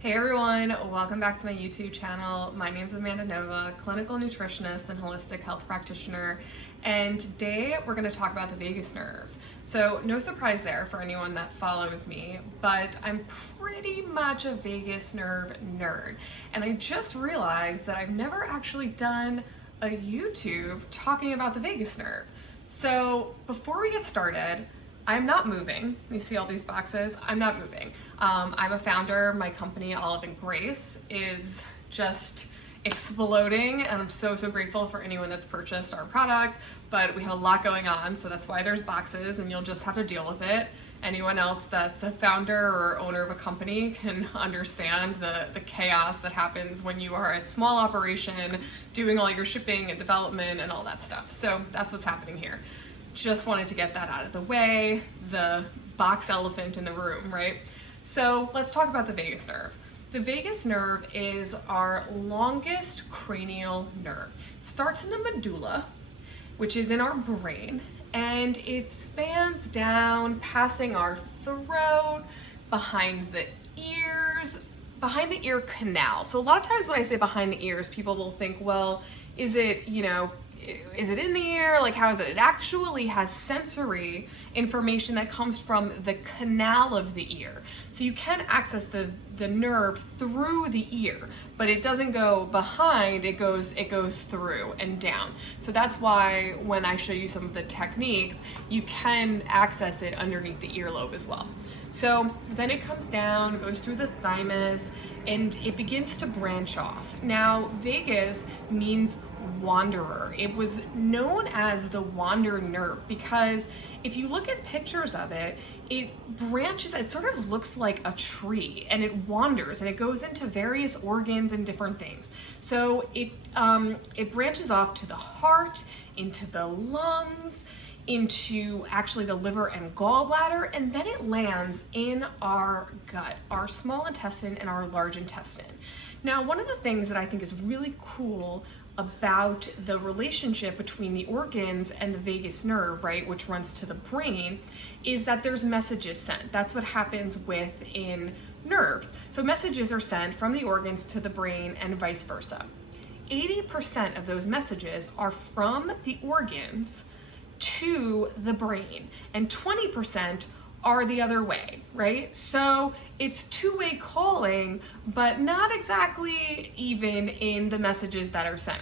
Hey everyone, welcome back to my YouTube channel. My name is Amanda Nova, clinical nutritionist and holistic health practitioner, and today we're going to talk about the vagus nerve. So no surprise there for anyone that follows me, but I'm pretty much a vagus nerve nerd, and I just realized that I've never actually done a YouTube talking about the vagus nerve. So before we get started, I'm not moving. You see all these boxes? I'm not moving. I'm a founder. My company, Olive and Grace, is just exploding, and I'm so grateful for anyone that's purchased our products, but we have a lot going on, so that's why there's boxes, and you'll just have to deal with it. Anyone else that's a founder or owner of a company can understand the chaos that happens when you are a small operation doing all your shipping and development and all that stuff. So that's what's happening here. Just wanted to get that out of the way, the box elephant in the room, right? So let's talk about the vagus nerve. The vagus nerve is our longest cranial nerve. It starts in the medulla, which is in our brain, and it spans down, passing our throat, behind the ears, behind the ear canal. So a lot of times when I say behind the ears, people will think, well, is it in the ear? Like, how is it? It actually has sensory information that comes from the canal of the ear. So you can access the nerve through the ear, but it doesn't go behind, it goes through and down. So that's why when I show you some of the techniques, you can access it underneath the earlobe as well. So then it comes down, goes through the thymus, and it begins to branch off. Now, vagus means wanderer. It was known as the wandering nerve because if you look at pictures of it, it branches, it sort of looks like a tree, and it wanders and it goes into various organs and different things. So it branches off to the heart, into the lungs, into actually the liver and gallbladder, and then it lands in our gut, our small intestine and our large intestine. Now, one of the things that I think is really cool about the relationship between the organs and the vagus nerve, right, which runs to the brain, is that there's messages sent. That's what happens within nerves. So messages are sent from the organs to the brain and vice versa. 80% of those messages are from the organs to the brain, and 20% are the other way, right? So it's two-way calling, but not exactly even in the messages that are sent.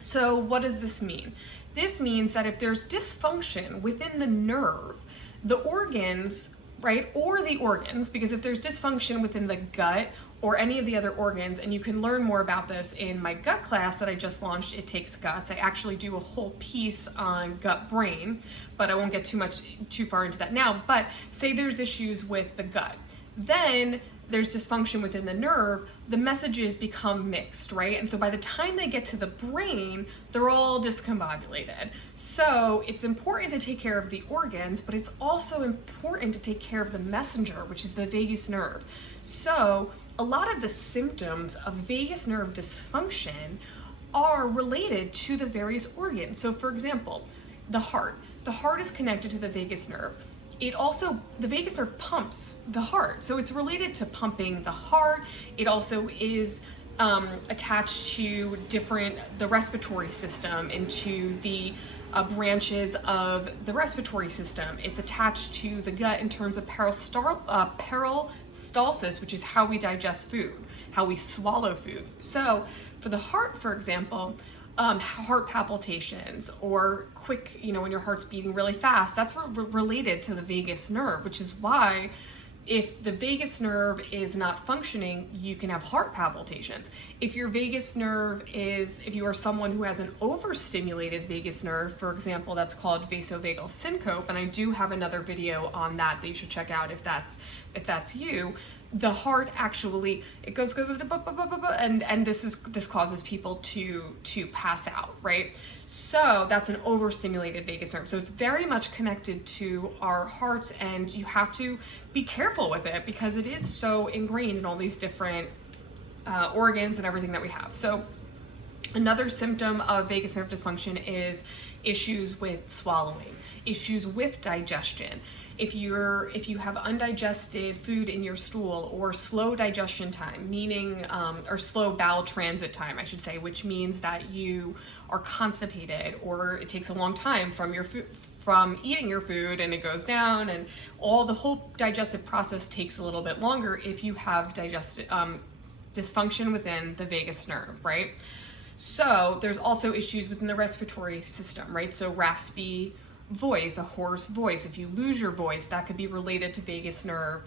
So what does this mean? This means that if there's dysfunction within the nerve, the organs, right, or the organs, because if there's dysfunction within the gut or any of the other organs, and you can learn more about this in my gut class that I just launched, It Takes Guts. I actually do a whole piece on gut brain, but I won't get too far into that now. But say there's issues with the gut, then there's dysfunction within the nerve, the messages become mixed, right? And so by the time they get to the brain, they're all discombobulated. So it's important to take care of the organs, but it's also important to take care of the messenger, which is the vagus nerve. So a lot of the symptoms of vagus nerve dysfunction are related to the various organs. So for example, the heart. The heart is connected to the vagus nerve. The vagus nerve pumps the heart. So it's related to pumping the heart. It also is attached to the respiratory system, into the branches of the respiratory system. It's attached to the gut in terms of peristalsis, which is how we digest food, how we swallow food. So for the heart, for example, heart palpitations or quick, when your heart's beating really fast, that's related to the vagus nerve, which is why if the vagus nerve is not functioning, you can have heart palpitations. If your vagus nerve if you are someone who has an overstimulated vagus nerve, for example, that's called vasovagal syncope, and I do have another video on that you should check out if that's you. The heart actually, it goes and this causes people to pass out, right? So that's an overstimulated vagus nerve. So it's very much connected to our hearts, and you have to be careful with it because it is so ingrained in all these different organs and everything that we have. So another symptom of vagus nerve dysfunction is issues with swallowing, issues with digestion. if you have undigested food in your stool, or slow digestion time, meaning or slow bowel transit time, I should say, which means that you are constipated, or it takes a long time from your food, from eating your food, and it goes down, and the whole digestive process takes a little bit longer if you have digestive dysfunction within the vagus nerve, right? So there's also issues within the respiratory system, right? So raspy voice, a hoarse voice. If you lose your voice, that could be related to vagus nerve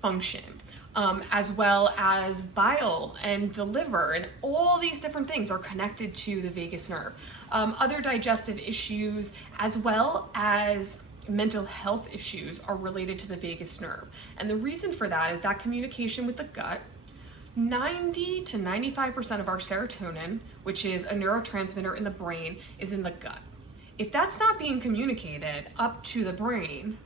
function, as well as bile and the liver, and all these different things are connected to the vagus nerve. Other digestive issues, as well as mental health issues, are related to the vagus nerve. And the reason for that is that communication with the gut. 90 to 95% of our serotonin, which is a neurotransmitter in the brain, is in the gut. If that's not being communicated up to the brain,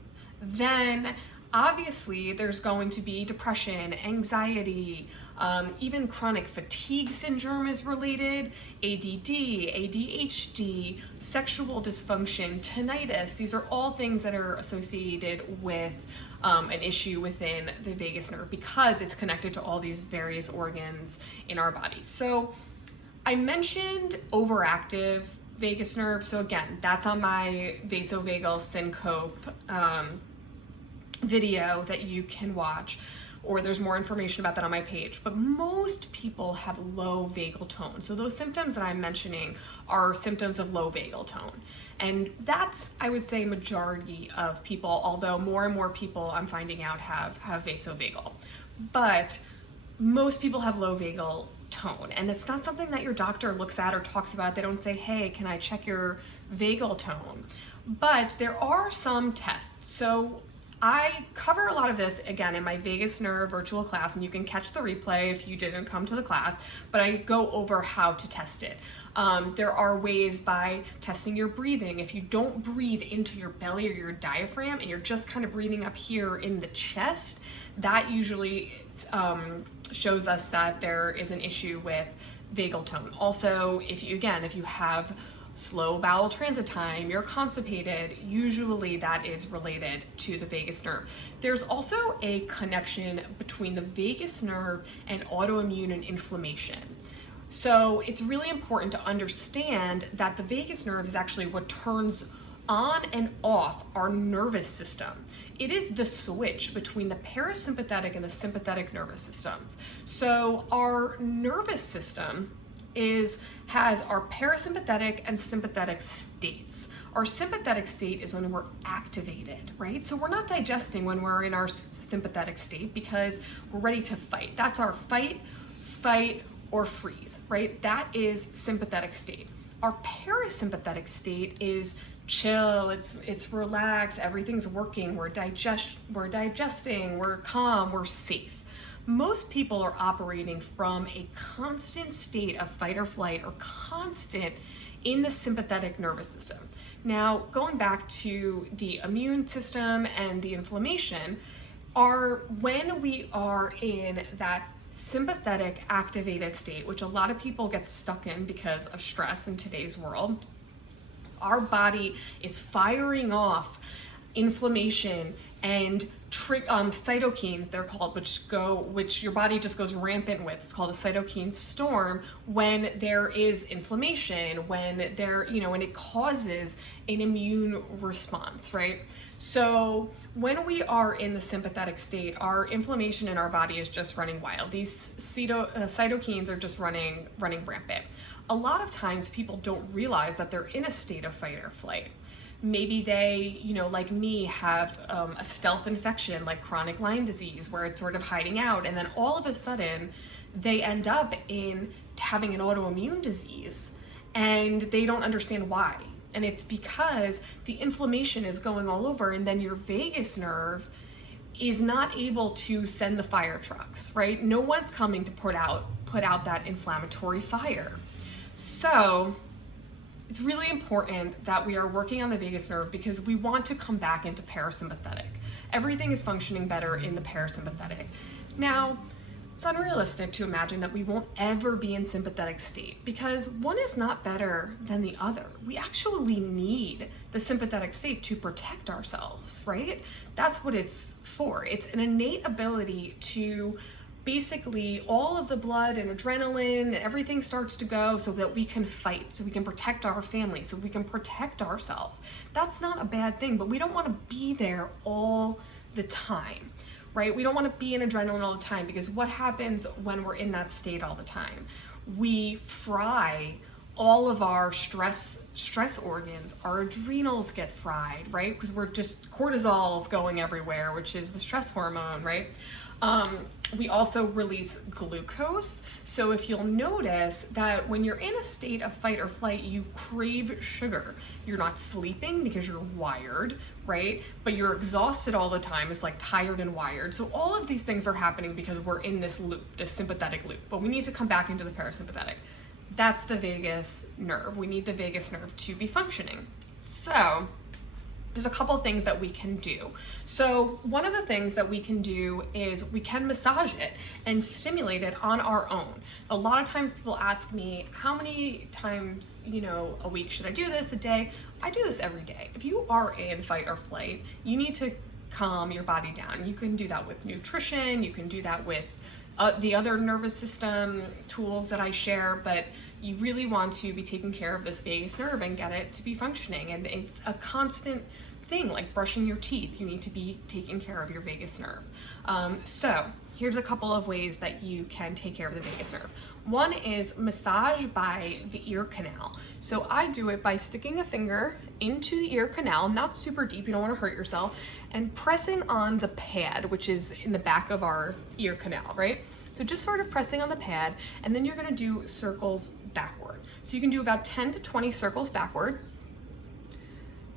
then obviously there's going to be depression, anxiety, even chronic fatigue syndrome is related, ADD, ADHD, sexual dysfunction, tinnitus. These are all things that are associated with an issue within the vagus nerve, because it's connected to all these various organs in our body. So I mentioned overactive vagus nerve. So again, that's on my vasovagal syncope video that you can watch, or there's more information about that on my page. But most people have low vagal tone. So those symptoms that I'm mentioning are symptoms of low vagal tone. And that's, I would say, majority of people, although more and more people I'm finding out have vasovagal. But most people have low vagal tone, and it's not something that your doctor looks at or talks about. They don't say, hey, can I check your vagal tone? But there are some tests. So I cover a lot of this, again, in my vagus nerve virtual class, and you can catch the replay if you didn't come to the class, but I go over how to test it. There are ways by testing your breathing. If you don't breathe into your belly or your diaphragm, and you're just kind of breathing up here in the chest, that usually shows us that there is an issue with vagal tone. Also, if you have slow bowel transit time, you're constipated, usually that is related to the vagus nerve. There's also a connection between the vagus nerve and autoimmune and inflammation. So it's really important to understand that the vagus nerve is actually what turns on and off our nervous system. It is the switch between the parasympathetic and the sympathetic nervous systems. So our nervous system has our parasympathetic and sympathetic states. Our sympathetic state is when we're activated, right? So we're not digesting when we're in our sympathetic state, because we're ready to fight. That's our fight, or freeze, right? That is sympathetic state. Our parasympathetic state is chill, it's relaxed, everything's working, we're digesting, we're calm, we're safe. Most people are operating from a constant state of fight or flight, or constant in the sympathetic nervous system. Now, going back to the immune system and the inflammation, when we are in that sympathetic activated state, which a lot of people get stuck in because of stress in today's world, our body is firing off inflammation and cytokines, they're called, which your body just goes rampant with. It's called a cytokine storm when there is inflammation, when it causes an immune response, right? So when we are in the sympathetic state, our inflammation in our body is just running wild. These cytokines are just running rampant. A lot of times people don't realize that they're in a state of fight or flight. Maybe they, like me, have a stealth infection like chronic Lyme disease, where it's sort of hiding out, and then all of a sudden they end up in having an autoimmune disease, and they don't understand why. And it's because the inflammation is going all over, and then your vagus nerve is not able to send the fire trucks, right? No one's coming to put out that inflammatory fire. So it's really important that we are working on the vagus nerve, because we want to come back into parasympathetic. Everything is functioning better in the parasympathetic. Now, It's unrealistic to imagine that we won't ever be in sympathetic state because one is not better than the other. We actually need the sympathetic state to protect ourselves, right? That's what it's for. It's an innate ability to basically all of the blood and adrenaline and everything starts to go so that we can fight, so we can protect our family, so we can protect ourselves. That's not a bad thing, but we don't want to be there all the time. Right? We don't want to be in adrenaline all the time because what happens when we're in that state all the time? We fry all of our stress organs. Our adrenals get fried, right? Because we're just cortisol's going everywhere, which is the stress hormone, right? We also release glucose. So if you'll notice that when you're in a state of fight or flight, you crave sugar. You're not sleeping because you're wired, right? But you're exhausted all the time. It's like tired and wired. So all of these things are happening because we're in this loop, this sympathetic loop, but we need to come back into the parasympathetic. That's the vagus nerve. We need the vagus nerve to be functioning. So there's a couple things that we can do. So one of the things that we can do is we can massage it and stimulate it on our own. A lot of times people ask me, how many times, a week should I do this, a day? I do this every day. If you are in fight or flight, you need to calm your body down. You can do that with nutrition, you can do that with the other nervous system tools that I share, but you really want to be taking care of this vagus nerve and get it to be functioning. And it's a constant thing, like brushing your teeth. You need to be taking care of your vagus nerve. So here's a couple of ways that you can take care of the vagus nerve. One is massage by the ear canal. So I do it by sticking a finger into the ear canal, not super deep, you don't want to hurt yourself, and pressing on the pad, which is in the back of our ear canal, right? So just sort of pressing on the pad, and then you're gonna do circles backward. So you can do about 10 to 20 circles backward,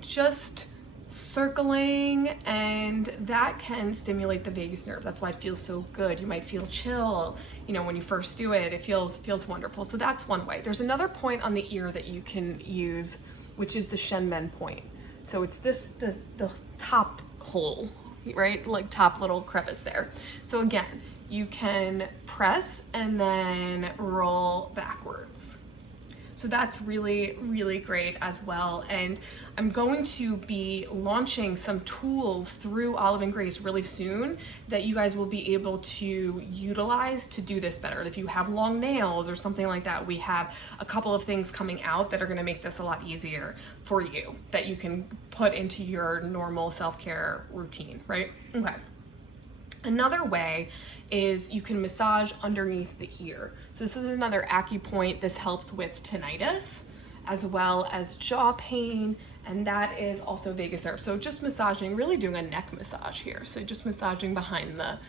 just circling, and that can stimulate the vagus nerve. That's why it feels so good. You might feel chill, when you first do it, it feels wonderful. So that's one way. There's another point on the ear that you can use, which is the Shenmen point. So it's the top hole, right? Like top little crevice there. So again, you can press and then roll backwards. So that's really, really great as well. And I'm going to be launching some tools through Olive and Grace really soon that you guys will be able to utilize to do this better. If you have long nails or something like that, we have a couple of things coming out that are gonna make this a lot easier for you that you can put into your normal self-care routine, right? Okay. Another way is you can massage underneath the ear. So this is another acupoint. This helps with tinnitus as well as jaw pain, and that is also vagus nerve. So just massaging, really doing a neck massage here. So just massaging behind the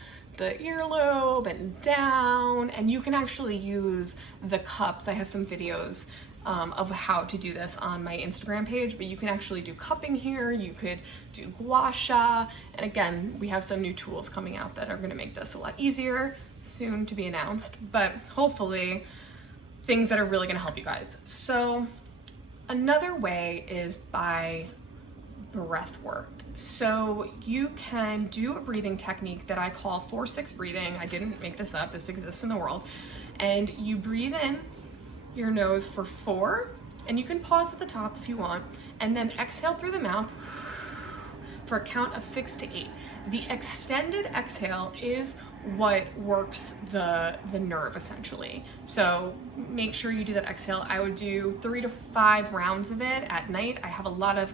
earlobe and down, and you can actually use the cups. I have some videos of how to do this on my Instagram page, but you can actually do cupping here, you could do gua sha, and again, we have some new tools coming out that are gonna make this a lot easier, soon to be announced, but hopefully things that are really gonna help you guys. So another way is by breath work. So you can do a breathing technique that I call 4-6 breathing. I didn't make this up, this exists in the world. And you breathe in your nose for 4, and you can pause at the top if you want, and then exhale through the mouth for a count of 6 to 8. The extended exhale is what works the nerve essentially. So make sure you do that exhale. I would do 3 to 5 rounds of it at night. I have a lot of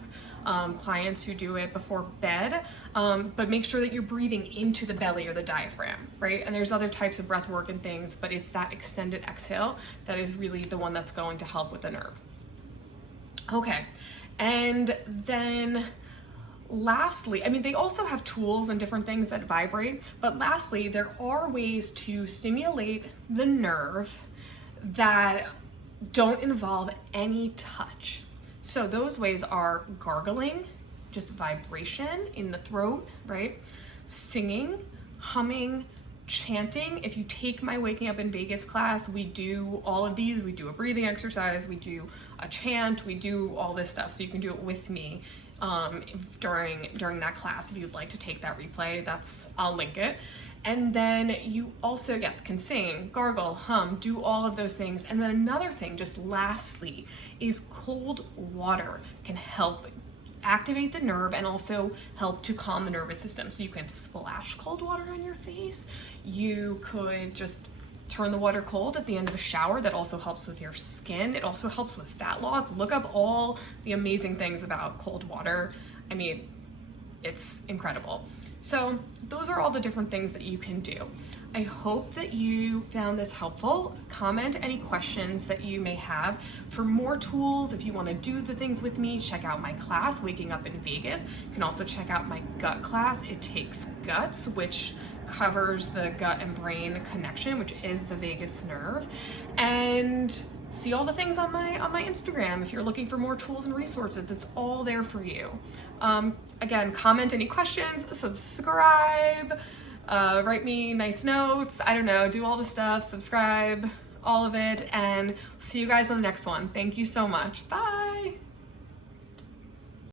clients who do it before bed, but make sure that you're breathing into the belly or the diaphragm, right? And there's other types of breath work and things, but it's that extended exhale that is really the one that's going to help with the nerve. Okay, and then lastly, they also have tools and different things that vibrate, but lastly, there are ways to stimulate the nerve that don't involve any touch. So those ways are gargling, just vibration in the throat, right? Singing, humming, chanting. If you take my Waking Up in Vegas class, we do all of these. We do a breathing exercise, we do a chant, we do all this stuff. So you can do it with me during that class if you'd like to take that replay. I'll link it. And then you also, yes, can sing, gargle, hum, do all of those things. And then another thing, just lastly, is cold water can help activate the nerve and also help to calm the nervous system. So you can splash cold water on your face. You could just turn the water cold at the end of a shower. That also helps with your skin. It also helps with fat loss. Look up all the amazing things about cold water. I mean, it's incredible. So those are all the different things that you can do. I hope that you found this helpful. Comment any questions that you may have. For more tools, if you want to do the things with me, check out my class, Waking Up in Vegas. You can also check out my gut class, It Takes Guts, which covers the gut and brain connection, which is the vagus nerve. And see all the things on my Instagram. If you're looking for more tools and resources, it's all there for you. Again, comment any questions, subscribe, write me nice notes, I don't know, do all the stuff, subscribe, all of it, and see you guys on the next one. Thank you so much. Bye.